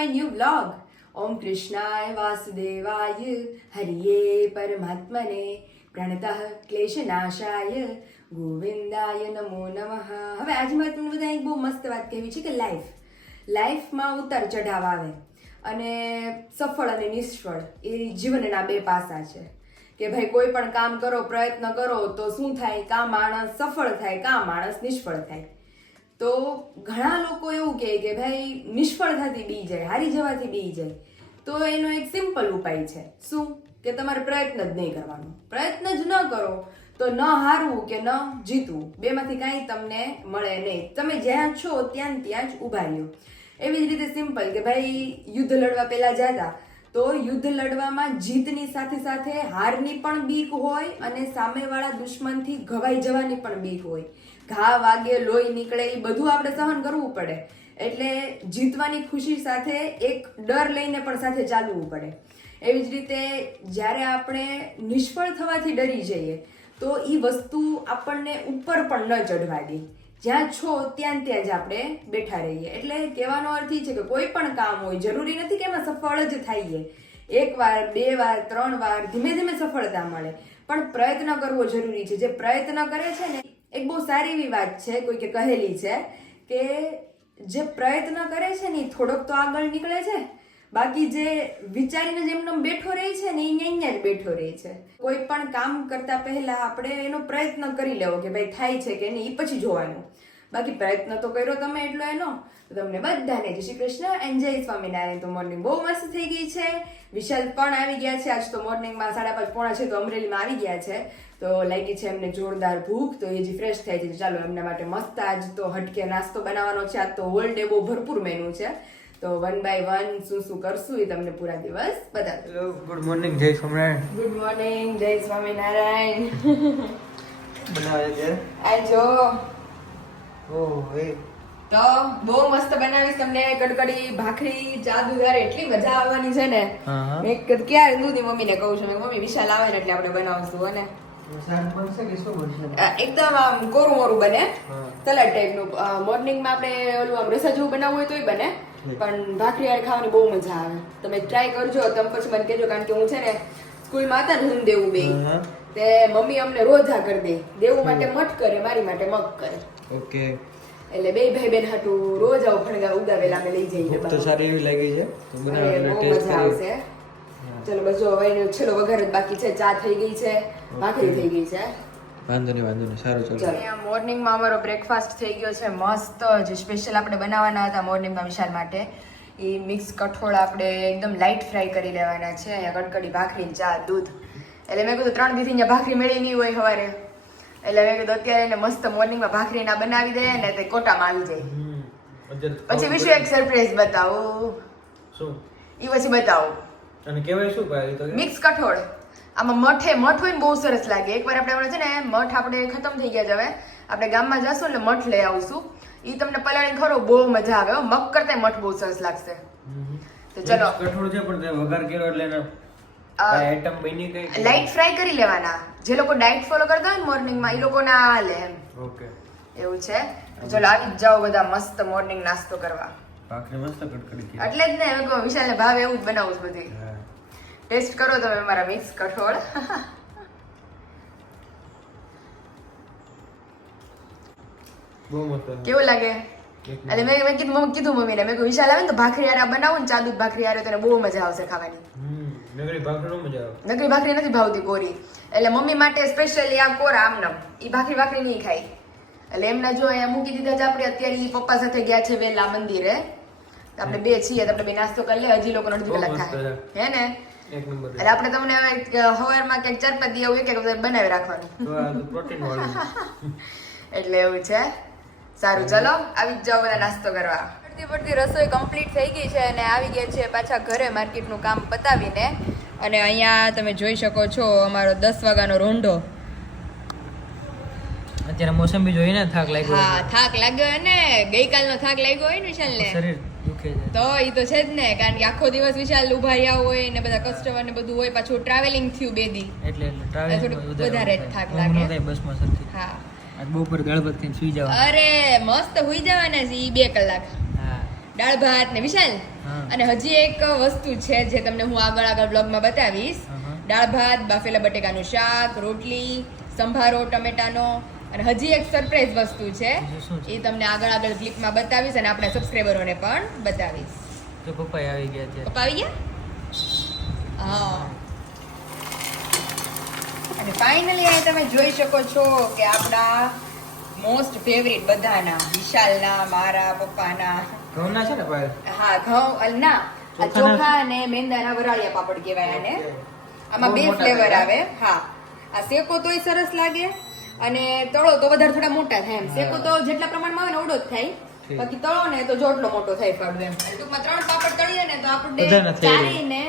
my new vlog. Om Krishnaya Vasudevaya Hariye Paramatmane Pranatah Kleshanashaya Govindaya Namo Namaha. હવે આજે મારે તમને બધા એક બહુ મસ્ત વાત કહેવી છે કે લાઈફમાં ઉતાર ચઢાવ આવે અને સફળ અને નિષ્ફળ એ જીવનના બે પાસા છે કે ભાઈ કોઈ પણ કામ કરો, પ્રયત્ન કરો તો શું થાય, કાં માણસ સફળ થાય, કાં માણસ નિષ્ફળ થાય. તો ઘણા લોકો એવું કહે કે ભાઈ નિષ્ફળતાથી બી જાય, હારી જવાથી બી જાય. તો એનો એક સિમ્પલ ઉપાય છે. શું? કે તમારે પ્રયત્ન જ નહીં કરવાનો. પ્રયત્ન જ ન કરો તો ન હારવું કે ન જીતવું બેમાંથી કાંઈ તમને મળે નહીં. તમે જ્યાં છો ત્યાં જ ઊભા રહ્યો. એવી જ રીતે સિમ્પલ કે ભાઈ યુદ્ધ લડવા પહેલા જતા તો યુદ્ધ લડવામાં જીતની સાથે સાથે હારની પણ બીક હોય અને સામેવાળા દુશ્મનથી ઘવાઈ જવાની પણ બીક હોય. ઘા વાગે, લોહી નીકળે, એ બધું આપણે સહન કરવું પડે. એટલે જીતવાની ખુશી સાથે એક ડર લઈને પણ સાથે ચાલવું પડે. એવી જ રીતે જ્યારે આપણે નિષ્ફળ થવાથી ડરી જઈએ તો એ વસ્તુ આપણને ઉપર પણ ન ચઢવા દે. જ્યાં છો ત્યાં જ આપણે બેઠા રહીએ. એટલે કહેવાનો અર્થ એ છે કે કોઈ પણ કામ હોય, જરૂરી નથી કે એમાં સફળ જ થઈએ. 1 વાર, 2 વાર, 3 વાર ધીમે ધીમે સફળતા મળે, પણ પ્રયત્ન કરવો જરૂરી છે. જે પ્રયત્ન કરે છે ને, એક બહુ સારી એવી વાત છે, કોઈકે કહેલી છે કે જે પ્રયત્ન કરે છે ને એ થોડોક તો આગળ નીકળે છે, બાકી જે વિચારીને જેમનો બેઠો રહે છે ને એ અહીંયા જ બેઠો રહે છે. કોઈ પણ કામ કરતા પહેલા આપણે એનો પ્રયત્ન કરી લેવો કે ભાઈ થાય છે કે નહીં, એ પછી જોવાનું. બાકી પ્રયત્ન તો કર્યો તમે એટલો એનો. તો તમને બધાને જય શ્રી કૃષ્ણ એન્ડ જય સ્વામિનારાયણ. તો મોર્નિંગ બહુ મસ્ત થઈ ગઈ છે. વિશાલ પણ આવી ગયા છે. આજ તો મોર્નિંગમાં 5:30 પોણા 6 તો અમરેલીમાં આવી ગયા છે. તો લાગી છે એમને જોરદાર ભૂખ, તો એ જે ફ્રેશ થાય છે. ચાલો એમના માટે મસ્ત આજ તો હટકે નાસ્તો બનાવવાનો છે. આજ તો હોલ ડે બહુ ભરપૂર મેનુ છે. તો 1 by 1 શું કરશું એ તમને પૂરા દિવસ બતાવો. ગુડ મોર્નિંગ, જય સ્વામિનારાયણ. ગુડ મોર્નિંગ, જય સ્વામિનારાયણ. બનાવે છે આ જો ઓહ એ તો બહુ મસ્ત બનાવીશ તમને કડકડી ભાખરી, ચા દૂધ. એટલી મજા આવવાની છે ને. મેં ક્યારે દૂધી મમ્મીને કહું છું, મમ્મી વિશાલ આવે ને એટલે આપણે બનાવશું. અને શાક બનશે કે શું બનશે? એકદમ આમ કોરું મોરું બને, સલાડ ટાઈપનું. મોર્નિંગમાં આપણે ઓલું આમ રસા જેવું બનાવવું હોય તોય બને, પણ ભાખરી હારે ખાવાની બહુ મજા આવે. તમે ટ્રાય કરજો. તમે પછી મને કહેજો, કારણ કે હું છે ને સ્કૂલમાં હતા ને હું દેવું બે તે મમ્મી અમને રોજ આ કરી દે. દેવું માટે મઠ કરે, મારી માટે મગ કરે. ઓકે, એટલે બે ભાઈ બેન હાટું રોજ આવું ફણગા ઉગાવેલા અમે લઈ જઈએ. તો સારી એવી લાગી છે, તો બનાવવાનો બહુ ટેસ્ટ મજા આવશે. ચલો બસ જો હવે છેલ્લો વઘાર જ બાકી છે. ચા થઈ ગઈ છે, ભાખરી થઈ ગઈ છે. વાંધો નહીં સારું. ચલો અહીંયા મોર્નિંગમાં અમારો બ્રેકફાસ્ટ થઈ ગયો છે મસ્ત. જે સ્પેશિયલ આપણે બનાવવાના હતા મોર્નિંગમાં વિશાલ માટે, એ મિક્સ કઠોળ આપણે એકદમ લાઇટ ફ્રાય કરી લેવાના છે. અહીંયા કડકડી ભાખરી, ચા, દૂધ. એટલે મેં કીધું 3 દીથી અહીંયા ભાખરી મળી નહીં હોય સવારે, એટલે મેં કીધું અત્યારે એને મસ્ત મોર્નિંગમાં ભાખરી ના બનાવી દે ને તે કોટામાં આવી જાય. પછી વિશે એક સરપ્રાઈઝ બતાવું. શું? એ પછી બતાવું. અને કહેવાય શું ભાઈ? તો મિક્સ કઠોળ. આમાં મઠ હોય ને બહુ સરસ લાગે. એકવાર આપણે છે ને મઠ આપણે ખતમ થઈ ગયા છે, હવે આપણે ગામમાં જશું ને મઠ લઈ આવશું. એ તમને પલાળી ખરો બહુ મજા આવે. મગ કરતા મઠ બહુ સરસ લાગશે. તો ચલો કઠોળ છે પણ તે વઘાર કર્યો એટલે એને આઈટમ બની ગઈ. લાઈટ ફ્રાય કરી લેવાના. જે લોકો ડાયટ ફોલો કરતા હોય ને મોર્નિંગમાં, એ લોકો ના હાલે એમ. ઓકે, એવું છે. ચલો આવી જ જાઓ બધા મસ્ત મોર્નિંગ નાસ્તો કરવા. ભાખરી મસ્ત કડકડી છે. એટલે જ ને વિશાલને ભાવે એવું જ બનાવું છું બધી. ટેસ્ટ કરો તમે મારા મિક્સ કઠોળ. બહુ મસ્ત. કેવું લાગે? એટલે મેં કીધું મમ્મીને, મેં વિશાલ આવે ને તો ભાખરી હારે બનાવું ને, ચા દૂધ ભાખરી હારે, તને બહુ મજા આવશે ખાવાની. નગરી ભાખરી નો મજા આવે. નકરી ભાખરી નથી ભાવતી, કોરી. એટલે મમ્મી માટે સ્પેશિયલી આ કોરા આમનમ. એ ભાખરી નહીં ખાય. એટલે એમના જો અહીંયા મૂકી દીધા છે. આપણે અત્યારે ઈ પપ્પા સાથે ગયા છે વેલા મંદિરે. આપણે બે છીએ તો આપણે બે નાસ્તો કરી લે. હજી લોકો અડધી કલાક થાય હે ને. એક નંબર. એટલે આપણે તમને હવે સવારમાં ક્યાંક 4-5 દી એવું એક બનાવી રાખવાનું. તો આ પ્રોટીન વાળું. એટલે એવું છે. સારું, ચલો આવી જ જાઓ બધા નાસ્તો કરવા. પડતી રસોઈ કમ્પ્લીટ થઈ ગઈ છે અને આવી ગયા છે પાછા ઘરે માર્કેટનું કામ પતાવીને. અને અહીંયા તમે જોઈ શકો છો અમારો 10 વાગ્યાનો રોંઢો. અત્યારે મોસંબી જોઈને થાક લાગ્યો. હા, થાક લાગ્યો ને. ગઈકાલનો થાક લાગ્યો હોય ને વિશાલને, શરીર દુખે છે. તો એ તો છે જ ને, કારણ કે આખો દિવસ વિશાલ ઉભા રહ્યા હોય ને બધા કસ્ટમર ને બધું હોય, પાછું ટ્રાવેલિંગ થયું 2 દી, એટલે ટ્રાવેલિંગ વધારે થાક લાગે. બસમાં સરખી. હા, આજ બપોર ગળબત થઈને સુઈ જવા. અરે મસ્ત હુઈ જવાના છે ઈ 2 કલાક. હા, દાળ ભાત ને વિશાલ હા. અને હજી એક વસ્તુ છે જે તમને હું આગળ બ્લોગમાં બતાવીશ. હા. દાળ ભાત, બાફેલા બટેકાનું શાક, રોટલી, સંભારો ટમેટાનો અને હજી એક સરપ્રાઈઝ વસ્તુ છે બીજું શું છે? એ તમને આગળ ક્લિપમાં બતાવીશ અને આપણા સબસ્ક્રાઈબરોને પણ બતાવીશ. તો પપ્પા આવી ગયા છે. પપ્પા આવી ગયા? હા. અને ફાઇનલી અહીં તમે જોઈ શકો છો કે આપણા મોસ્ટ ફેવરિટ બધાના, વિશાલના, મારા, પપ્પાના, ઘઉંના છે ને ભાઈ? હા ઘઉં ના આ ચોખાના? ચોખા અને મેંદાના વરાળિયા પાપડ કહેવાય આને. આમાં બહુ બે મોટા ફ્લેવર થાય, આવે. હા, આ શેકો તોય સરસ લાગે અને તળો તો વધારે થોડા મોટા થાય એમ. હા. શેકો તો જેટલા પ્રમાણમાં આવે ને ઓડો જ થાય, ઠીક. બાકી તળો ને તો જોટલો મોટો થાય ફાડું એમ. ટૂંકમાં 3 પાપડ તળીએ ને તો આપણે બધાના થઈ જાય. ચારીને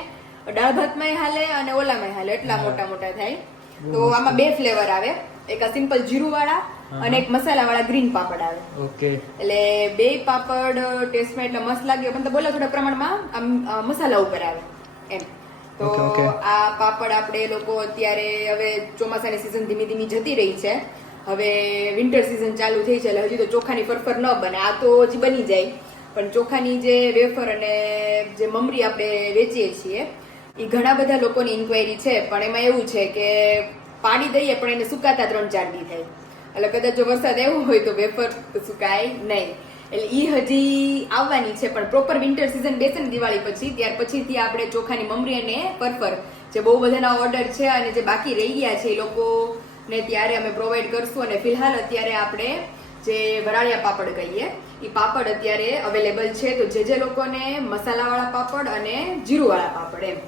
દાળ ભાતમાંય હાલે અને ઓલામાંય હાલે, એટલા હા. મોટા મોટા થાય. બહુ તો મસ્ત. આમાં બે ફ્લેવર આવે, એક આ સિમ્પલ જીરું વાળા હા. અને એક મસાલા વાળા ગ્રીન પાપડ આવે. ઓકે. એટલે બે પાપડ ટેસ્ટમાં એટલે મસ્ત લાગે, પણ તો બોલો થોડા પ્રમાણમાં આમ મસાલા ઉપર આવે એમ. તો Okay, okay. આ પાપડ આપણે લોકો અત્યારે હવે ચોમાસાની સિઝન ધીમી ધીમી જતી રહી છે, હવે વિન્ટર સિઝન ચાલુ થઈ છે એટલે હજી તો ચોખાની ફરફર ન બને. આ તો હજી બની જાય, પણ ચોખાની જે વેફર અને જે મમરી આપણે વેચીએ છીએ એ ઘણા બધા લોકોની ઇન્ક્વાયરી છે, પણ એમાં એવું છે કે પાડી દઈએ પણ એને સુકાતા 3-4 દી થાય. એટલે કદાચ જો વરસાદ આવ્યો હોય તો વેફર સુકાય નહીં. એટલે ઈ હજી આવવાની છે, પણ પ્રોપર વિન્ટર સિઝન બેસે ને દિવાળી પછી, ત્યાર પછીથી આપણે ચોખાની મમરી અને ફરફર જે બહુ બધાના ઓર્ડર છે અને જે બાકી રહી ગયા છે એ લોકોને ત્યારે અમે પ્રોવાઈડ કરશું. અને ફિલહાલ અત્યારે આપણે જે વરાળિયા પાપડ કહીએ એ પાપડ અત્યારે અવેલેબલ છે. તો જે લોકોને મસાલાવાળા પાપડ અને જીરુંવાળા પાપડ એમ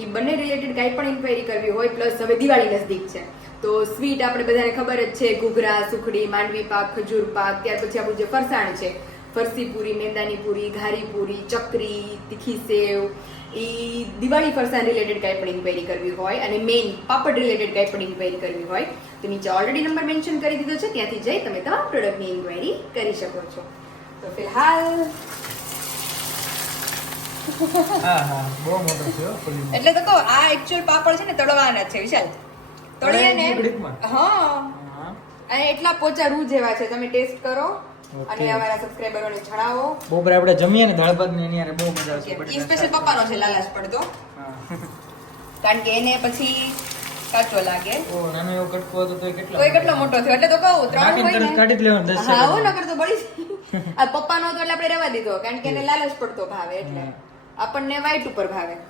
એ બંને રિલેટેડ કાંઈ પણ ઇન્ક્વાયરી કરવી હોય, પ્લસ હવે દિવાળી નજદીક છે તો સ્વીટ આપણે બધાને ખબર જ છે, ઘૂઘરા, સુખડી, માંડવી પાક, ખજૂર પાક, ત્યાર પછી આપણું જે ફરસાણ છે ફરસી પૂરી, મેંદાની પૂરી, ઘારી પૂરી, ચકરી, તીખી સેવ, ઈ દિવાળી ફરસાણ રિલેટેડ કાંઈ પણ ઇન્ક્વાયરી કરવી હોય અને મેઇન પાપડ રિલેટેડ કાંઈ પણ ઇન્ક્વાયરી કરવી હોય તો નીચે ઓલરેડી નંબર મેન્શન કરી દીધો છે, ત્યાંથી જઈ તમે તમામ પ્રોડક્ટની ઇન્ક્વાયરી કરી શકો છો. તો ફિલહાલ હા બહુ મોટો છે હો, ફૂલી. એટલે તો કહું આ એકચ્યુઅલ પાપડ છે ને તળવાના છે વિશાલ. તળીએ ને ઘડીકમાં? હા, હા. અને એટલા પોચા રૂ જેવા છે, તમે ટેસ્ટ કરો Okay. અને અમારા સબસ્ક્રાઇબરોને જણાવો. બપોરે આપણે જમીએ ને દાળ ભાત ને એની હારે બહુ મજા આવશે. ઈ સ્પેશિયલ પપ્પાનો છે લાલાશ પડતો, હા. કારણ કે એને પછી કાચો લાગે. ઓ નાનો એવો કટકો હતો તો કેટલો તોય કેટલો મોટો થયો, એટલે તો કહું 3 નાખીને હોય તરત કાઢી જ લેવાનો, 10 હા હો, સેકન્ડ. નકર તો બળી જાય. આ પપ્પાનો હતો એટલે આપણે રહેવા દીધો, કારણ કે એને લાલચ પડતો ભાવે, એટલે હા. આપણને વ્હાઈટ ઉપર ભાવે.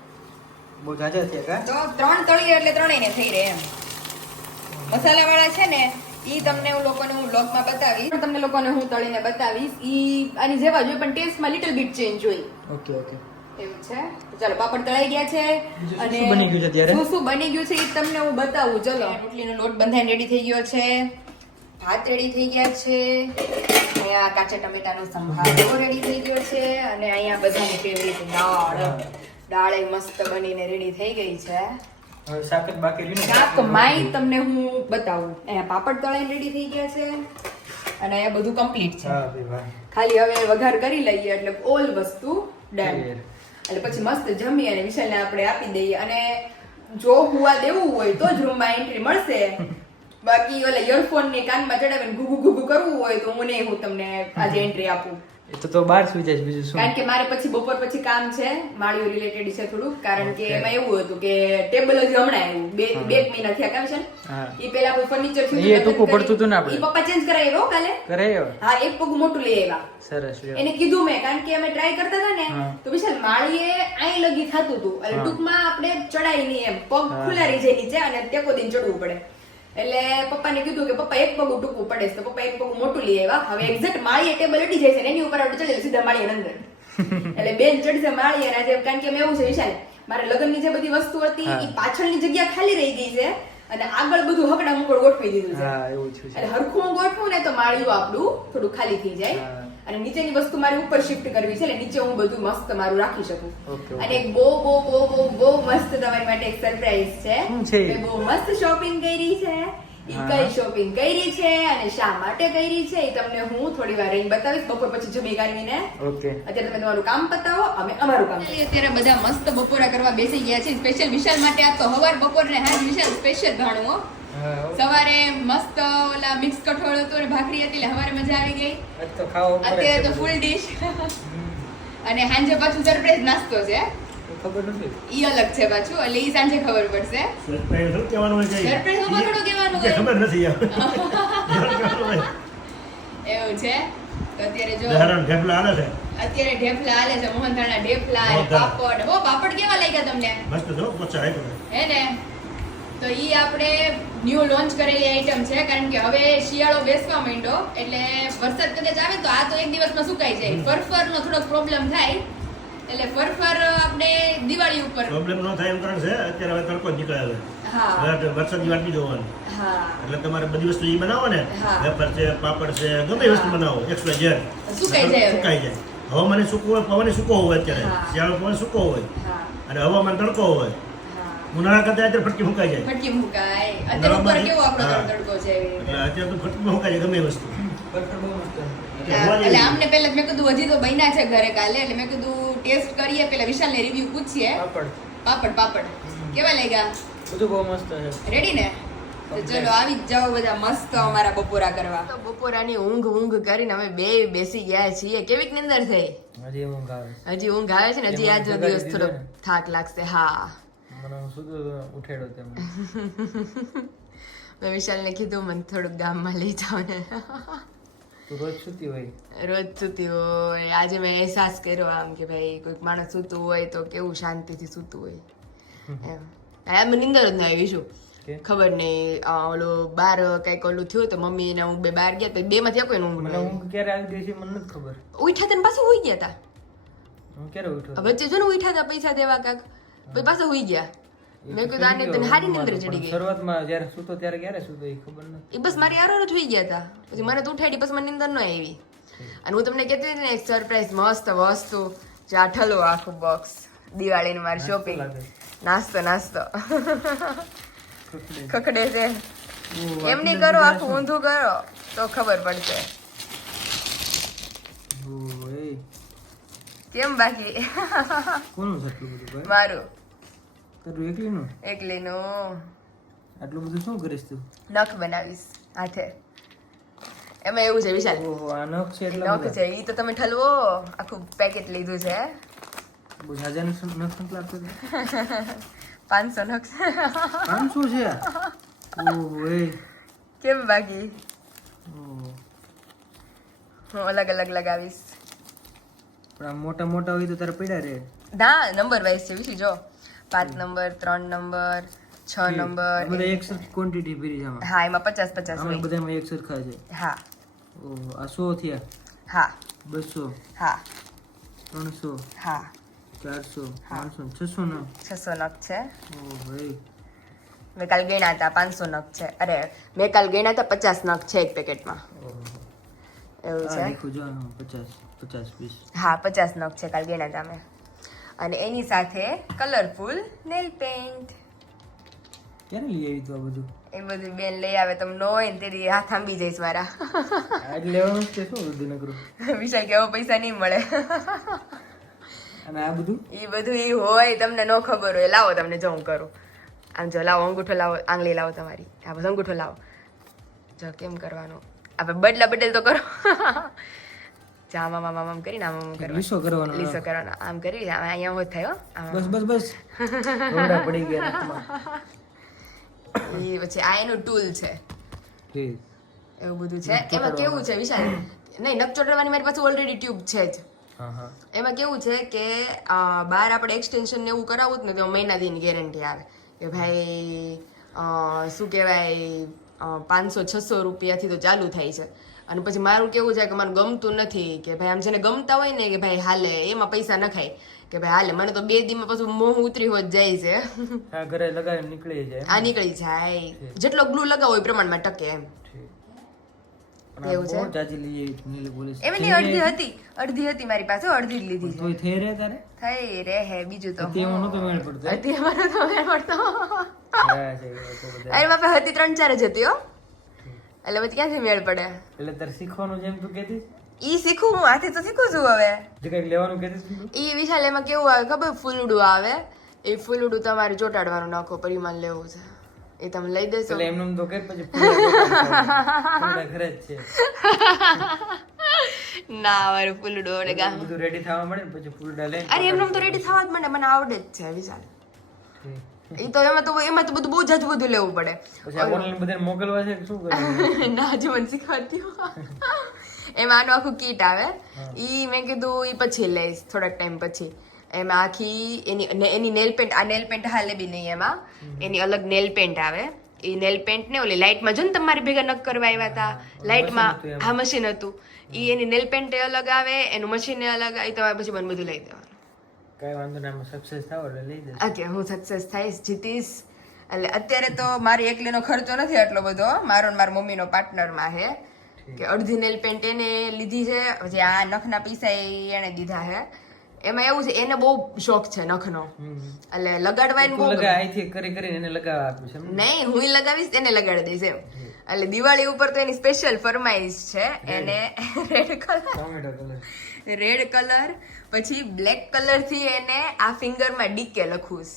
બહુ જાજા થયા કા? તો 3 તળીએ એટલે 3 ને થઈ રહે એમ. મસાલા વાળા છે ને ઈ તમને હું લોકોને હું વ્લોગમાં બતાવીશ, પણ તમને લોકોને હું તળીને બતાવીશ. ઈ આની જેવા જ હોય પણ ટેસ્ટમાં લિટલ બીટ ચેન્જ હોય ઓકે ઓકે. એવું છે. તો ચાલો પાપડ તળાઈ ગયા છે બીજું અને શું બની ગયું છે ત્યારે? શું બની ગયું છે ઈ તમને હું બતાવું. ચલો, રોટલીનો લોટ બંધાઈને રેડી થઈ ગયો છે, ભાત રેડી થઈ ગયા છે, અહીંયા કાચા ટમેટાનો સંભારો રેડી થઈ ગયો છે અને અહીંયા બધાની ફેવરિટ દાળ મસ્ત બનીને રેડી થઈ ગઈ છે. હવે શાક જ બાકી રહ્યું ને? શાક માય તમને હું બતાવું. અહીંયા પાપડ તળાઈને રેડી થઈ ગયા છે અને અહીંયા બધું કમ્પ્લીટ છે. હા ભાઈ વાહ. ખાલી હવે વઘાર કરી લઈએ એટલે ઓલ વસ્તુ ડન. Clear. એટલે પછી મસ્ત જમી અને વિશાલને આપણે આપી દઈએ. અને જો હુવા દેવું હોય તો જ રૂમમાં એન્ટ્રી મળશે, બાકી ઓલા ઇયરફોન ને કાનમાં ચડાવીને ઘુઘુ ઘુઘુ કરવું હોય તો હું તમને આજે એન્ટ્રી આપું. એ તો બહાર સુઈ જાય છે, બીજું શું? કારણ કે મારે પછી બપોર પછી કામ છે, માળીઓ રિલેટેડ છે થોડું, કારણ કે Okay. એમાં એવું હતું કે ટેબલ જ હમણાં આવ્યું, બે હા. મહિના થયા કામ છે ને. હા. ઈ પેલા આપણે ફર્નિચર એ ટૂંકું પડતું હતું ને આપણે. ઈ પપ્પા ચેન્જ કરાવ્યો કાલે. કરે એવો? હા, એક પગ મોટું લઈ આવ્યા. સરસ લ્યો. એને કીધું મેં, કારણ કે અમે ટ્રાય કરતા હતા ને હા. તો વિશાલ માળીએ આઈ લગી થતું હતું, એટલે હા. ટૂંકમાં આપણે ચડાઈ નહીં એમ, પગ હા. ખુલ્લા રહી જાય નીચે અને ટેકો દઈને ચડવું પડે. એટલે પપ્પાને કીધું કે પપ્પા એક પગ ટૂંકું પડે છે, તો પપ્પા એક પગ મોટું લઈ આવ્યા. હવે એક્ઝેક્ટ માળીએ ટેબલ અડી જાય છે ને એની ઉપર આપણે ચડી સીધા માળીએ અંદર. એટલે બેન ચડશે માળીએ અને આજે, કારણ કે એમ એવું છે વિશાલ, મારે લગ્નની જે બધી વસ્તુ હતી હા. એ પાછળની જગ્યા ખાલી રહી ગઈ છે અને આગળ બધું હકડા મુકડ ગોઠવી દીધું છે. હા એવું છે. એટલે હરખું ગોઠવું ને તો માળિયું આપણું થોડું ખાલી થઈ જાય. હા. અને નીચેની વસ્તુ મારી ઉપર શિફ્ટ કરવી છે, એટલે નીચે હું બધું મસ્ત મારું રાખી શકું. Okay, okay. અને એક બહુ બહુ બહુ બહુ બહુ મસ્ત તમારી માટે એક સરપ્રાઈઝ છે. શું છે? મેં બહુ મસ્ત શોપિંગ કરી છે. ઈ હા. કઈ શોપિંગ કરી છે અને શા માટે કરી છે એ તમને હું થોડી વાર રહીને બતાવીશ, બપોર પછી જમી કાઢીને. ઓકે. અત્યારે તમે તમારું કામ પતાવો, અમે અમારું કામ. અત્યારે બધા મસ્ત બપોરા કરવા બેસી ગયા છે, સ્પેશિયલ વિશાલ માટે. આ તો હવાર બપોર ને હાજ વિશાલ સ્પેશિયલ ઘાણું હો. હા, સવારે મસ્ત ઓલા મિક્સ કઠોળ હતો ને ભાખરી હતી એટલે હવારે મજા આવી ગઈ. આજ તો ખાવા ઉપર જ અત્યારે છે તો બધું. ફૂલ ડીશ. અને સાંજે પાછું સરપ્રાઈઝ નાસ્તો છે ખબર નથી ઈ અલગ છે પાછું એટલે ઈ સાંજે ખબર પડશે સરપ્રાઈઝ શું કહેવાનું હોય છે? સરપ્રાઈઝ માં થોડું કહેવાનું એ હોય ખબર નથી યાર. કહેવાનું હોય. એવું છે તો અત્યારે જો ઉદાહરણ ઢેફલા હાલે છે. અત્યારે ઢેફલા હાલે છે મોહનથાળના ઢેફલા અને મોહનથાળ. પાપડ પાપડ કેવા લાગ્યા તમને મસ્ત જો પચાસ આપ્યો. હે ને તો ઈ આપણે ન્યૂ લોન્ચ કરેલી આઈટમ છે કારણ કે હવે શિયાળો બેસવા માંડ્યો એટલે વરસાદ કદાચ આવે તો આ તો એક દિવસમાં સુકાઈ જાય ફરફરનો થોડો પ્રોબ્લેમ થાય એટલે ફરફર આપણે દિવાળી ઉપર પ્રોબ્લેમ ન થાય એમ કારણ છે અત્યારે હવે તડકો જ નીકળે હવે. હા હવે વરસાદની વાત નહીં જોવાની. હા એટલે તમારે બધી વસ્તુ ઈ બનાવો ને હા. વેફર છે પાપડ છે ગમે એ વસ્તુ હા. બનાવો એક્સ્ટ્રા જેર સુકાઈ જાય હવે. સુકાઈ જાય હવામાન સૂકું હોય પવન સૂકો હોય અત્યારે હા. શિયાળો પવન સૂકો હોય હા અને હવામાન તડકો હોય હા ઉનાળા કરતા અત્યારે ફટકી મુકાઈ જાય ફટકી મુકાય અત્યારે ઉપર કેવો આપણો હા. તડકો છે એવી રીતે. એટલે અત્યારે તો ફટકીમાં મુકાઈ જાય ગમે એ વસ્તુ બટર બહુ મસ્ત છે. એટલે આમને પહેલા મેં કીધું હજી તો બન્યા છે ઘરે કાલે એટલે મેં કીધું ટેસ્ટ કરીએ પેલા વિશાલને રિવ્યુ પૂછીએ પાપડ પાપડ કેવા લાગ્યા બધું બહુ મસ્ત છે રેડી ને તો ચલો આવી જ જાઓ બધા મસ્ત અમારા બપોરા કરવા તો બપોરાની ઊંઘ કરીને અમે બે બેસી ગયા છીએ કેવીક નિંદર થઈ હજી ઊંઘ આવે હજી ઊંઘ આવે છે ને હજી આજ જગાડી દિવસ થોડો દીધો ને. થાક લાગશે હા મને હું શું ઉઠેડો તેમને મેં વિશાલને કીધું મને થોડુંક ગામમાં લઈ જાઓ ને તું રોજ સુતી હોય રોજ સૂતી હોય આજે મેં અહેસાસ કર્યો આમ કે ભાઈ કોઈક માણસ સૂતું હોય તો કેવું શાંતિથી સૂતું હોય એમ આમ નિંદર જ ન આવી શું કે? ખબર નહીં ઓલું બાર કઈક ઓલું થયું તો મમ્મી ને હું બે બાર ગયા તો બે માંથી કોઈ ઊંઘ મને ઊંઘ ક્યારે આવી ગઈ છે મને નથી ખબર ઉઠ્યા તને પાછું હોઈ ગયા હતા હું ક્યારે ઉઠ્યો વચ્ચે જો ને ઉઠ્યા હતા પૈસા દેવા કાક પછી પાછા હોઈ ગયા મેં કીધું આને તને હારી નિંદર ચડી ગઈ શરૂઆતમાં જ્યારે સૂતો ત્યારે ક્યારે સૂતો એ ખબર નથી એ બસ મારી આરો જ હોઈ ગયા હતા પછી મને તો ઉઠાડી પછી મને નિંદર ન આવી અને હું તમને કહેતી હતી ને એક સરપ્રાઈઝ મસ્ત વસ્તુ જે આ ઠલો આખું બોક્સ દિવાળીનું મારી શોપિંગ લાગે. નાસ્તો ખખડે. ખખડે છે ઓહ, એમ નહીં આટલું કરો બધું આખું ઊંધું કરો તો ખબર પડશે ઓહ, એ કેમ બાકી કોનું છે આટલું બધું ભાઈ મારું તારું એકલીનું એકલીનું આટલું બધું શું કરીશ તું નખ બનાવીશ હાથે એમાં એવું છે વિશાલ ઓહો આ નખ છે એટલા નખ છે ઈ તો તમે ઠલવો આખું પેકેટ લીધું છે બહુ જાજા નખ નથી લાગતો 500 નખ 500 છે ઓહો એ કેમ બાકી ઓહ હું અલગ અલગ લગાવીશ પણ આ મોટા મોટા હોય તો તારે પડ્યા રે ના નંબર વાઇઝ છે વિશી જો 5 નંબર 3 નંબર 6 નંબર બધા એક સરખી ક્વોન્ટિટી ભરી છે આમાં હા એમાં 50 50 આમાં હોય બધામાં એક સરખા છે હા ઓહો આ 100 થયા હા 200 હા 300 હા 400 હા. 500 600 ના 600 નખ છે ઓહ ભાઈ મેં કાલ ગણ્યા હતા 500 નખ છે અરે મેં કાલ ગણ્યા હતા 50 નખ છે એક પેકેટમાં ઓહો એવું આ છે લીખું જો આમાં 50 પીસ હા 50 નખ છે કાલ ગણ્યા હતા મેં અને એની સાથે કલરફુલ નેલ પેન્ટ ક્યારે લઈ આવી તું આ બધું એ બધું બેન લઈ આવે તમે ન હોય ને તેથી હાથ આંબી જઈશ મારા આજ લેવાનું છે શું બધું નકરું વિશાલ કે હવે પૈસા નહીં મળે અને આ બધું એ બધું એ હોય તમને ન ખબર હોય લાવો તમને જો હું કરું આમ જો લાવો અંગૂઠો લાવો આંગળી લાવો તમારી આ બધો અંગૂઠો લાવો જો કેમ કરવાનું આપણે બદલ તો કરો જા આમ કરીને આમ કરવાનું લીસો કરવાનો લીસો કરવાનો આમ કરી અહીંયા હોત થાય હો આમ બસ રોડા પડી ગયા નાકમાં. એ પછી આ એનું ટૂલ છે ઠીક. એવું બધું છે એમાં કેવું છે વિશાલ નહીં નખ ચોટવાની મારી પાસે ઓલરેડી ટ્યુબ છે જ હા એમાં કેવું છે કે બહાર આપણે એક્સટેન્શન ને એવું કરાવવું જ ને તો મહિના દીની ગેરંટી આવે કે ભાઈ શું કહેવાય 500-600 રૂપિયાથી તો ચાલુ થાય છે અને પછી મારું કેવું છે કે મને ગમતું નથી કે ભાઈ આમ જેને ગમતા હોય ને કે ભાઈ હાલે એમાં પૈસા નખાય કે ભાઈ હાલે મને તો 2 દીમાં પછી મોહ ઉતરી હોત જાય છે આ ઘરે લગાવીને નીકળી જાય આ નીકળી જાય જેટલો ગ્લુ લગાવો એ પ્રમાણમાં ટકે એમ ઠીક. પણ આ એવું છે? બહુ જાજી લઈ આવી તું નીલી પોલીસ એમ નહીં અડધી હતી મારી પાસે અડધી જ લીધી છે તોય થઈ રહે તારે થઈ રે હે બીજું તો તેમાં નહોતો મેળ પડતો અડધી અમારો તો મેળ પડતો હા, છે, એ તો બધા. અરે બાપા હતી 3-4 જ હતી હો એટલે પછી ક્યાંથી મેળ પડે એટલે તારે શીખવાનું જેમ તું કહેતી ઈ શીખું હું હાથે તો શીખું છું હવે જે કંઈક લેવાનું કહેતી હતી તું? ઈ વિશાલ એમાં કેવું આવે ખબર ફૂલડું આવે એ ફૂલડું તમારે ચોટાડવાનું નાખો પરિમાણ લેવું છે એ તમે લઈ દેશો એટલે એમનેમ તો કે પછી ફૂલા ઘરે જ છે ના મારું ફૂલડું આવડે ગા બધું રેડી થવા મળે ને પછી ફૂલડા લઈને અરે એમને તો રેડી થવા જ મને આવડે જ છે વિશાલ એ તો એમાં તો બધું બહુ જાજુ બધું લેવું પડે પછી આ ઓનલાઈન બધાને મોકલવા છે કે શું કરવું ના જો મને શીખવાડતી એમાં આનું આખું કીટ આવે ઈ મેં કીધું ઈ પછી લઈશ થોડાક ટાઈમ પછી એમાં આખી એની નેલ પેન્ટ આ નેલ પેન્ટ હાલે બી નહીં એમાં એની અલગ નેલ પેન્ટ આવે એ નેલ પેન્ટ ને ઓલી લાઇટમાં જો ને તમારી ભેગા નક કરવા આવ્યા હતા લાઇટમાં હા મશીન હતું ઈ એની નેલ પેન્ટ અલગ આવે એનું મશીન અલગ આવે તમારે પછી મને બધું લઈ દેવાનું કઈ વાંધો નહીં આમાં સક્સેસ થાવ એટલે લઈ દે ઓકે હું સક્સેસ થઈશ જીતીશ એટલે અત્યારે તો મારી એકલીનો ખર્ચો નથી આટલો બધો મારો ને મારા મમ્મીનો પાર્ટનરમાં હે કે અડધી નેલ પેન્ટ એને લીધી છે પછી આ નખના પૈસા એને દીધા છે એમાં એવું છે એને બહુ શોખ છે નખનો એટલે લગાડવાનો બહુ લગા અહીંથી કરી કરીને એને લગાવવા આપ્યું છે એમ? નહીં હું લગાવીશ એને લગાડી દઈશ એમ એટલે દિવાળી ઉપર તો એની સ્પેશિયલ ફરમાઈશ છે એને red colour tomato colour red colour પછી બ્લેક કલર થી એને આ ફિંગરમાં ડીકે લખવું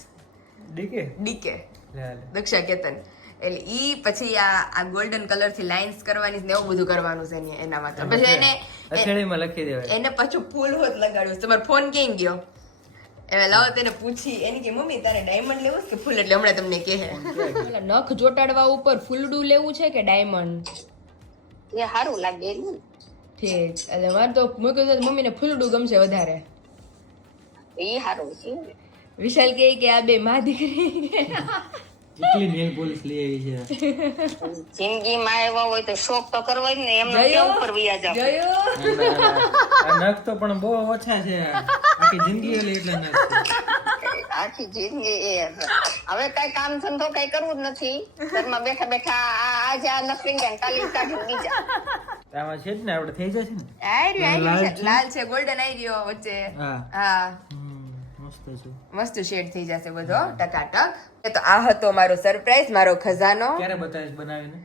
ડીકે ડીકે લે દક્ષા કેતન એટલે ઈ પછી આ ગોલ્ડન કલર થી લાઇન્સ કરવાની છે ને એવું બધું કરવાનું છે એના માટે પછી એને અથેળીમાં લખી દેવાય એને પાછું ફૂલ હોત લગાડ્યું તમારો ફોન ક્યાં ગયો હવે લાવો તેને પૂછી એની કે મમ્મી તારે ડાયમંડ લેવું છે કે ફૂલ એટલે હમણાં તમને કહે નખ ચોટાડવા ઉપર ફૂલડું લેવું છે કે ડાયમંડ એ સારું લાગે ને. ઠીક એટલે મારે તો મૂક્યું છે મમ્મીને ફૂલડું ગમશે વધારે એ સારું છે વિશાલ કહે કે આ બે માં દીકરી કેટલી નેલ પોલિશ લઈ આવી છે જિંદગીમાં આવ્યા હોય તો શોખ તો કરવો જ ને એમને કેમ ઉપર વ્યા જાવ જોયું આ નખ તો પણ બહુ ઓછા છે આખી જિંદગી ઓલી એટલે નખ છે. આખી જિંદગી એ હવે કઈ કામ ધંધો કઈ કરવું જ નથી ઘરમાં બેઠા બેઠા આજે આ નખરી ગયા કાલી કાઢી બીજા તો આમાં છે જ ને આપણે થઈ જશે ને આઈ લાલ છે ગોલ્ડન આઈ રહ્યો વચ્ચે હા હા મસ્ત છે મસ્ત શેડ થઈ જશે બધો ટકાટક તો આ હતો મારો સરપ્રાઈઝ મારો ખજાનો ક્યારે બતાવીશ બનાવીને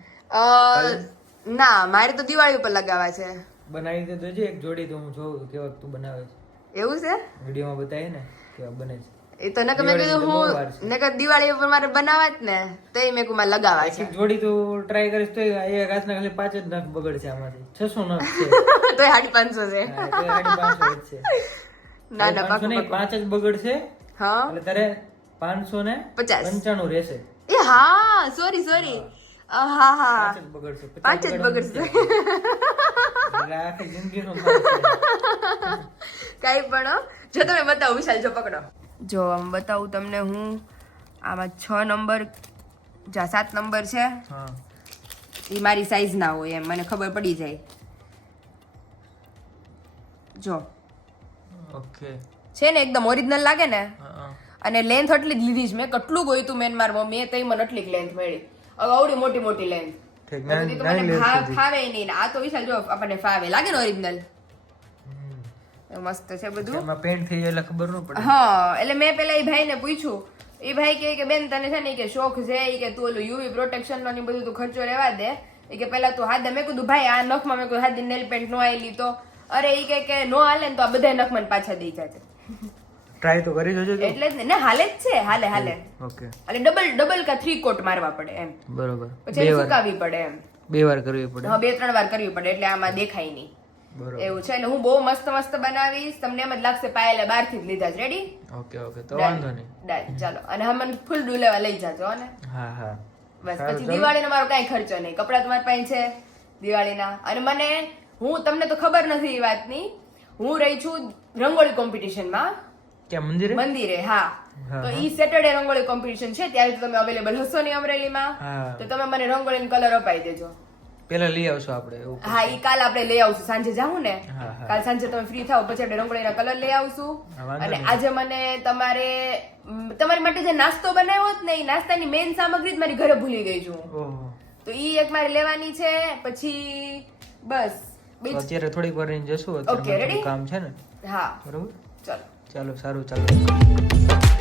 ના મારે તો દિવાળી ઉપર લગાવવા છે બનાવી દે તો એક જોડી તો હું જોઉં કેવો તું બનાવે છે એવું છે વિડીયોમાં બતાવીએ ને કેવા બને છે એ તો નકર મેં કીધું હું નકર દિવાળી ઉપર મારે બનાવવા જ ને તો મેં કું મારે લગાવવા છે એક જોડી તું ટ્રાય કરીશ તો એક હાથના ખાલી 5 જ નખ બગડશે આમાંથી 600 નખ છે તો 550 છે હા, તો 550 જ છે ના ના 500 નહીં, 5 જ બગડશે હા એટલે તારે 595 રહેશે એ હા સોરી હા હા 5 જ બગડશે 5 જ બગડશે એટલે આખી જિંદગીનો માલ છે. કઈ પણ જો તમે બતાવો વિશાલ જો પકડો જો આમ બતાવું તમને હું આમાં 6 નંબર 7 નંબર છે હા એ મારી સાઈઝ ના હોય એમ મને ખબર પડી જાય જો ઓકે છે ને એકદમ ઓરિજિનલ લાગે ને હા અને લેન્થ એટલી જ લીધી છે મેં કેટલું ગયું તું મેં મારી મમ્મીએ તઈ મને એટલી લેન્થ મળી હવે આવડી મોટી લેન્થ ઠીક બધી તો મને ફાવે નહીં ને આ તો વિશાલ જો આપણને ફાવે લાગે ને ઓરિજિનલ મસ્ત છે બધું એમાં પેન્ટ થઈ જાય એટલે ખબર ન પડે હા એટલે મેં પેલા એ ભાઈને પૂછ્યું એ ભાઈ કહે કે બેન તને છે ને કે શોખ છે ઈ કે તું ઓલું યુવી પ્રોટેક્શન નો ને બધું તું ખર્ચો રહેવા દે એ કે પેલા તું હાથ મેં કીધું ભાઈ આ નખમાં મેં કીધું હાથ નેલ પેન્ટ નો આવેલી તો અરે ઈ કે નો હાલે ને તો આ બધા નખ મને પાછા દઈ જાય ટ્રાય તો કરી જોજો એટલે જ ને હાલે જ છે હાલે ઓકે એટલે ડબલ કા 3 કોટ મારવા પડે એમ બરોબર પછી એને સુકાવી પડે એમ 2 વાર કરવી પડે હા 2-3 વાર કરવી પડે એટલે આમાં દેખાય નહીં બરોબર એવું છે એટલે હું બહુ મસ્ત બનાવીશ તમને એમ જ લાગશે પાયેલા બહારથી જ લીધા છે રેડી ઓકે તો વાંધો નહીં ડન ચાલો અને હા મને ફૂલ ડુલેવા લઈ જાજો હો ને હા બસ પછી દિવાળીનો મારો કાંઈ ખર્ચો નહીં કપડા તમારી પાસે છે દિવાળીના અને મને હું તમને તો ખબર નથી એ વાતની હું રહી છું રંગોળી કોમ્પિટિશનમાં ક્યાં મંદિરે હા તો ઈ સેટરડે રંગોળી કોમ્પિટિશન છે ત્યારે તો તમે અવેલેબલ હશો નહીં અમરેલીમાં હા તો તમે મને રંગોળી કલર અપાઈ દેજો પેલા લઈ આવશો આપણે એવું હા ઈ કાલ આપણે લઈ આવશું સાંજે જાઉં ને હા. કાલ સાંજે તમે ફ્રી થાવ પછી આપણે રંગોળીના કલર લઈ આવશું વાંધો અને નહીં. આજે મને તમારી માટે જે નાસ્તો બનાવ્યો જ ને ઈ નાસ્તાની મેઇન સામગ્રી જ મારી ઘરે ભૂલી ગઈ છું ઓહો તો ઈ એક મારે લેવાની છે પછી બસ તો અત્યારે થોડીક વાર રહીને જશું Okay, અત્યારે ready? મારે કામ છે ને હા બરોબર ચાલો ચાલો સારું ચાલો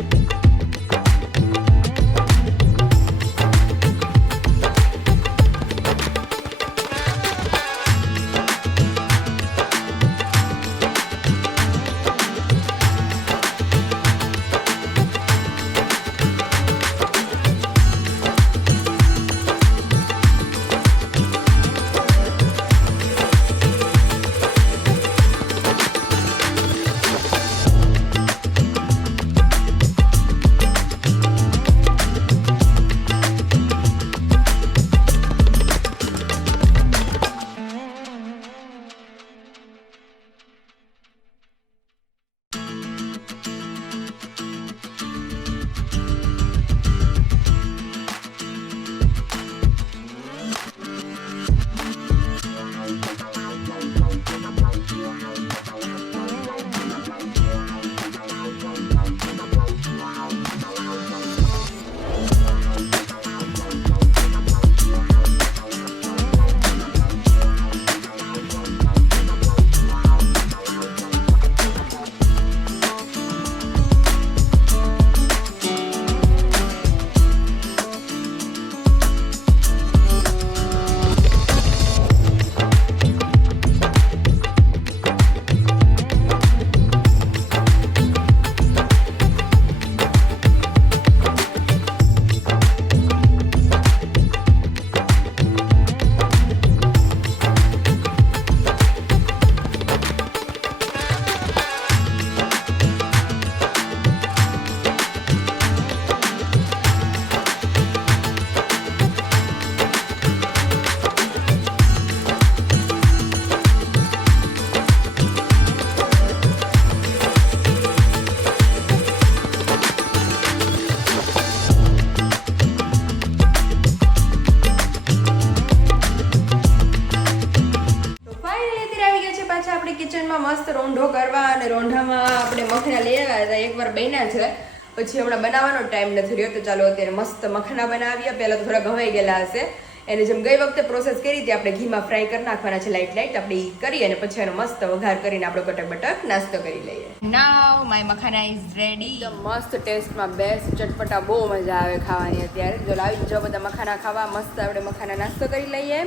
કિચનમાં મસ્ત રોંઢો કરવા અને રોંઢામાં આપણે મખના લઈ આવ્યા હતા, એકવાર બન્યા છે, પછી હમણાં બનાવવાનો ટાઈમ નથી રહ્યો, તો ચાલો અત્યારે મસ્ત મખના બનાવીએ. પહેલાં તો થોડા ઘવાઈ ગયેલા હશે, એને જેમ ગઈ વખતે પ્રોસેસ કરી હતી આપણે ઘીમાં ફ્રાય કરી નાખવાના છે લાઈટ આપણે ઈ કરીએ અને પછી એનો મસ્ત વઘાર કરીને આપણે બટક બટક નાસ્તો કરી લઈએ. નાવ માય મખાના ઇઝ રેડી. એકદમ મસ્ત ટેસ્ટમાં બેસ્ટ ચટપટા, બહુ મજા આવે ખાવાની. અત્યારે જો લાવી જાઓ બધા મખાના ખાવા, મસ્ત આપણે મખાના નાસ્તો કરી લઈએ.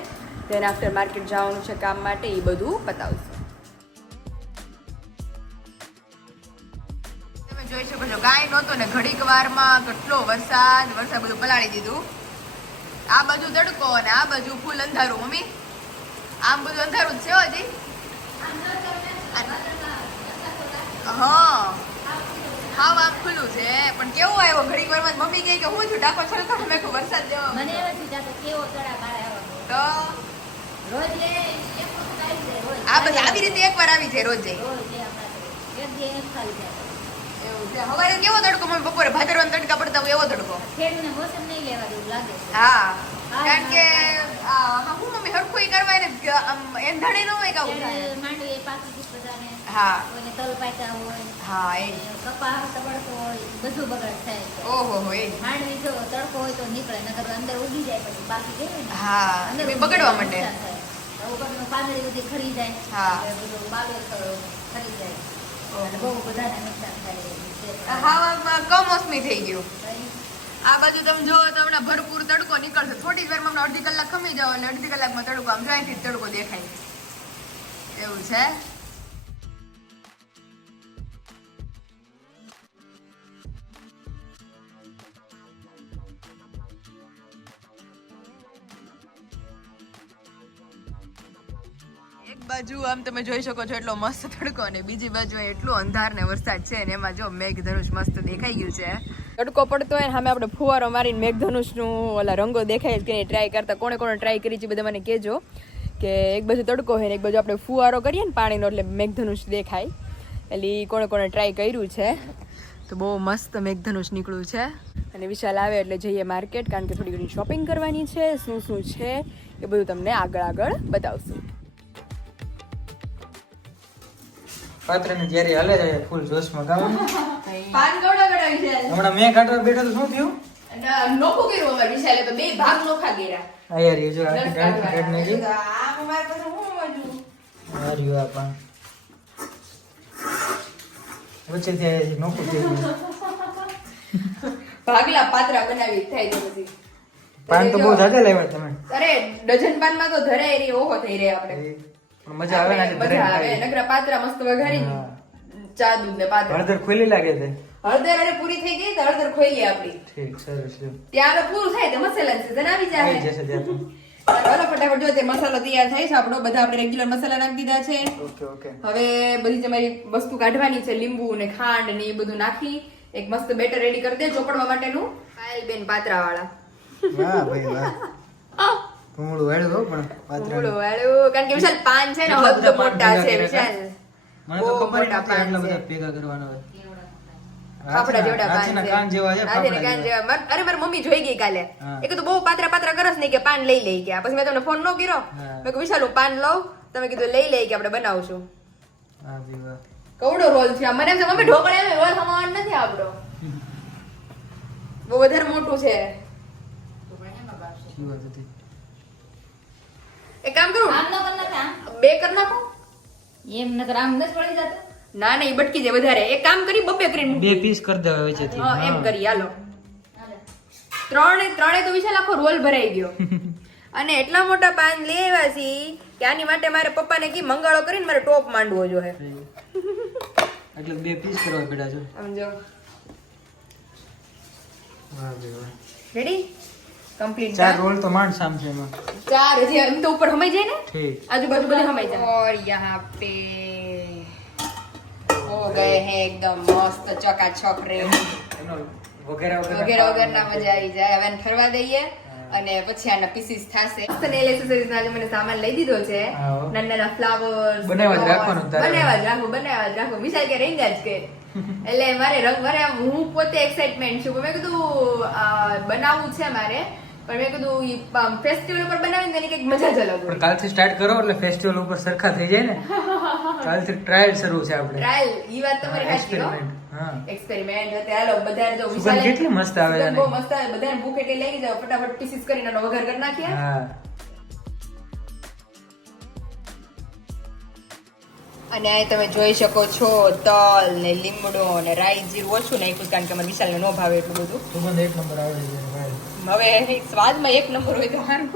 દેન આફ્ટર માર્કેટ જવાનું છે કામ માટે, એ બધું પતાવશું. તમે જોઈ શકો છો કાંઈ નહોતું ને ઘડીક વારમાં કેટલો વરસાદ બધું પલાળી દીધું. આ બાજુ તડકો અને આ બાજુ ફૂલ અંધારું. મમ્મી આમ બધું અંધારું જ છે હજી. હા હાવ આમ ખુલ્લું છે પણ કેવું આવ્યો ઘડીક વારમાં. મમ્મી કહે કે હું છું ડાકો છોડો તો મેં કહું વરસાદ જેવો. મને એવો છે કે કેવો તડા બારે આવ્યો તો રોજ લે એક વખત આવી જાય રોજ આ બસ આવી રીતે એકવાર આવી જાય રોજ. રોજ લે આપણા એક દી એક ખાલી જાય એવું છે. હવારે કેવો તડકો, મમ્મી બપોરે ભાદરવાનો તડકા પડતા હોય એવો તડકો. ખેડૂને મોસમ નહીં લેવા દેવું લાગે છે હા કારણ કે હું મમ્મી હરખું કરવા એને એંધાણી ન હોય કાવું થાય. માંડવી પાકી બધાને હા કોઈને તલ પાક્યા હોય હા એ કપા તબડતો હોય બધું બગાડ થાય છે. ઓહો હો એ માંડવી જો તડકો હોય તો નીકળે, નકર અંદર ઉગી જાય પછી પાકી જાય ને હા અંદર એ બગડવા માંડે. ઉપરનું પાંદડી બધી ખરી જાય, હા. એટલે બધું બાલો ખરી જાય અને બહુ બધાને નુકસાન થાય છે. હાવામાં કમોસમી થઈ ગયું. આ બાજુ તમે જો તો હમણાં ભરપૂર તડકો નીકળશે. થોડી જ વારમાં હમણાં અડધી કલાક ખમી જાવ એટલે અડધી કલાકમાં તડકો આમ જોઈથી તડકો દેખાય એવું છે. એક બાજુ આમ તમે જોઈ શકો છો એટલો મસ્ત તડકો અને બીજી બાજુ એટલો અંધાર ને વરસાદ છે ને એમાં જો મેઘધનુષ મસ્ત દેખાઈ ગયું છે. તડકો પડતો હોય ને સામે આપણે ફુવારો મારીને મેઘધનુષનું ઓલા રંગો દેખાય કે ટ્રાય કરતા કોણે ટ્રાય કરી છે બધા મને કહેજો કે એક બાજુ તડકો હોય ને એક બાજુ આપણે ફુવારો કરીએ ને પાણીનો એટલે મેઘધનુષ દેખાય. એટલે કોણે ટ્રાય કર્યું છે તો બહુ મસ્ત મેઘધનુષ નીકળ્યું છે. અને વિશાલ આવે એટલે જઈએ માર્કેટ કારણ કે થોડી ઘણી શોપિંગ કરવાની છે. શું છે એ બધું તમને આગળ બતાવશું. પાત્રની તૈયારી હાલે છે ફૂલ જોશમાં ગાવાનું. પાન ગવડાવી છે હમણાં મેં કાઢવા બેઠો તો શું થયું? નોખું કર્યું અમારે વિશાલે તો બે ભાગ નોખા કર્યા. આ યાર એ જો આખી કાઢ નાખી. આ અમારે પાસે હું મજુ આ રહ્યું આ પાન વચ્ચેથી આ નોખું થઈ ગયું. ભાગલા પાત્રા બનાવી થાય તો પછી પાન તો બહુ જાજા લાવ્યા તમે. અરે ડઝન પાનમાં તો ધરાય રહી ઓહો થઈ રહે આપણે. પણ મજા આવે ને આજે મજા ધરાઈને આવે. ખાઈ. નકરા પાત્રા મસ્ત વઘારી હા. ચા દૂધ ને પાત્રા. હળદર ખુલ્લી લાગે છે. હળદર અરે પૂરી થઈ ગઈ તો હળદર ખોઈ આપડી. ઠીક સરસ છે. ત્યાં હવે પૂરું થાય તો મસાલા સીઝન આવી આવી જાય. જશે ત્યાં તો. ચાલો ફટાફટ જો તે મસાલો તૈયાર થાય છે આપણો. બધા આપણે રેગ્યુલર મસાલા નાખી દીધા છે. ઓકે હવે બધી તમારી વસ્તુ કાઢવાની છે. લીંબુ ને ખાંડ ને એ બધું નાખી એક મસ્ત બેટર રેડી કરી દે ચોપડવા માટેનું. પાયલ બેન પાત્રા વાળા. વાહ ભાઈ વાહ. ભૂંગળું વાળ્યું હો પણ પાત્રા. મૂળો વાળું કારણ કે વિશાલ પાન છે ને હદ મોટા છે વિશાલ. મને તો ખબર જ નથી આટલા બધા ભેગા કરવાના હોય. આપડા જેવડા પાન હાથીના છે. કાન જેવા છે, હાથીના ફાફડા કાન જેવા. અરે મારી મમ્મી જોઈ ગઈ કાલે. હા. એ કીધું બહુ પાત્રા કરસ નહીં કે પાન લઈ લઈ ગયા. પછી મેં તમને ફોન ન કર્યો. હા. મેં કીધું વિશાલ હું પાન લઉં. તમે કીધું લઈ લઈ કે આપણે બનાવશું. હા ભાઈ વાહ. કવડો રોલ છે આ. મને એમ છે મમ્મી ઢોકળા એમ રોલ ખમવાનો નથી આપણો. બહુ વધારે મોટું છે. શું વાત હતી? એક કામ કરું આમ ન કર નાખે આમ. બે કર નાખો. એમ નકર આમ નથી પડી જતું. ના ના એ બટકી જાય વધારે. એક કામ કરી બબ્બે કરીને બે પીસ કરી દેવા વચ્ચેથી. હા એમ હા. કરી હાલો. હાલે. ત્રણે તો વિશાલ આખો રોલ ભરાઈ ગયો. અને એટલા મોટા પાન લઈ આવ્યા છે કે આની માટે મારે પપ્પાને કી મંગાળો કરીને મારે ટોપ માંડવો જોઈએ. એટલે બે પીસ કરવા પડ્યા છે. સમજો. વાહ ભાઈ વાહ. Ready complete. ચાર રોલ તો માંડ સામ છે એમાં. ચાર હજી એમ તો ઉપર હમાઈ જાય ને ઠીક. આજુબાજુ બધે હમાઈ જાય. और यहाँ पे हो गए हैं एकदम मस्त चकाचक रे. એનો વગેરે વગેરેના મજા આવી જાય. હવે એને ઠરવા દઈએ અને પછી આના પીસીસ થાશે. નેલ એસેસરીઝ ના મને સામાન લઈ દીધો છે. હા. નાના ફ્લાવર્સ બનાવવા જ રાખવાનું તારે. બનાવવા જ રાખું વિશાલ કે રીંગ જ કે એટલે મારે રંગ મારે હું પોતે એક્સાઇટમેન્ટ છું. મેં કીધું બનાવવું છે મારે પણ મેં કીધું ફેસ્ટિવલ ઉપર બનાવીને તેની કંઈક મજા જ અલગ પણ હોય. કાલથી સ્ટાર્ટ કરો એટલે ફેસ્ટિવલ ઉપર સરખા થઈ જાય ને. કાલથી ટ્રાયલ શરૂ છે આપણે. ટ્રાયલ ઈ વાત તમારી સાચી હો. એક્સપેરિમેન્ટ. હા. એક્સપેરિમેન્ટ હતી. હાલો બધાને જો સુગંધ વિશાલે- કેટલી મસ્ત આવે સુગંધ બહુ આની. મસ્ત આવે. બધાને ભૂખ એટલી લાગી જાય ફટાફટ પીસીસ કરીને એનો વઘાર કરી નાખીએ. હા. અને અહીં તમે જોઈ શકો છો તલ ને લીમડો ને રાઈ જીરું ઓછું નાખ્યું કારણ કે અમારે વિશાલને ન ભાવે એટલું બધું. સુગંધ એક નંબર આવે છે ભાઈ. હવે સ્વાદમાં એક નંબર હોય તો સારું.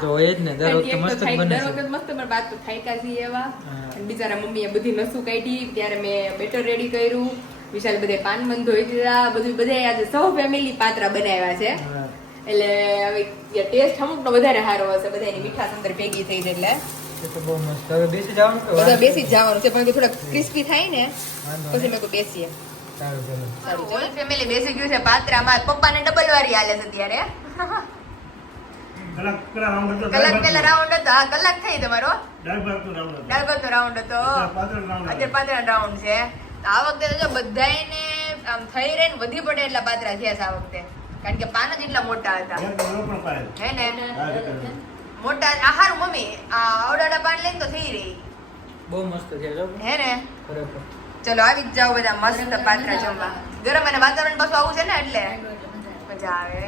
તો એ જ ને દર વખતે મસ્ત જ બને દર છે. વખત મસ્ત પણ બાદ તો થાયકા છીએ એવા. હા. અને બિચારા મમ્મીએ બધી નસું કાઢી ત્યારે મેં બેટર રેડી કર્યું. વિશાલ બધે પાન મન ધોઈ દીધા. બધે આજે સૌ ફેમિલી પાત્રા બનાવ્યા છે. હા. એટલે હવે ટેસ્ટ અમુકનો વધારે સારો હશે. બધાની મીઠાશ અંદર ભેગી થઈ છે એટલે એ તો બહુ મસ્ત. હવે બેસી જવાનું કે બધા વાત? બેસી જ જવાનું છે પણ થોડા ક્રિસ્પી થાય ને વાંધો પછી નહીં. મેં કોઈ બેસીએ. સારું ચલો. હોલ ફેમિલી બેસી ગયું છે પાત્રામાં. પપ્પાને ડબલ વારી હાલે છે અત્યારે. કલાક પેલા રાઉન્ડ હતો કલાક પહેલા રાઉન્ડ હતો. હા કલાક થઈ તમારો દાળ ભાતનો રાઉન્ડ હતો દાળ ભાતનો રાઉન્ડ હતો. પાતળ રાઉન્ડ અત્યારે પાત્રા રાઉન્ડ છે. તો આ વખતે તો જો બધાયને આમ થઈ રહીને વધી પડે એટલા પાત્રા થયા છે આ વખતે કારણ કે પાન જ એટલા મોટા હતા પણ પાય હે ને હા મોટા આહાર મમ્મી આ આવડાડા પાન લઈને તો થઈ રહી બહુ મસ્ત છે જો હે ને. ખરેખર. ચલો આવી જ જાઓ બધા મસ્ત પાત્રા જમવા. ગરમ અને વાતાવરણ પાછું આવું છે ને એટલે એટલે મજા આવે. મજા આવે.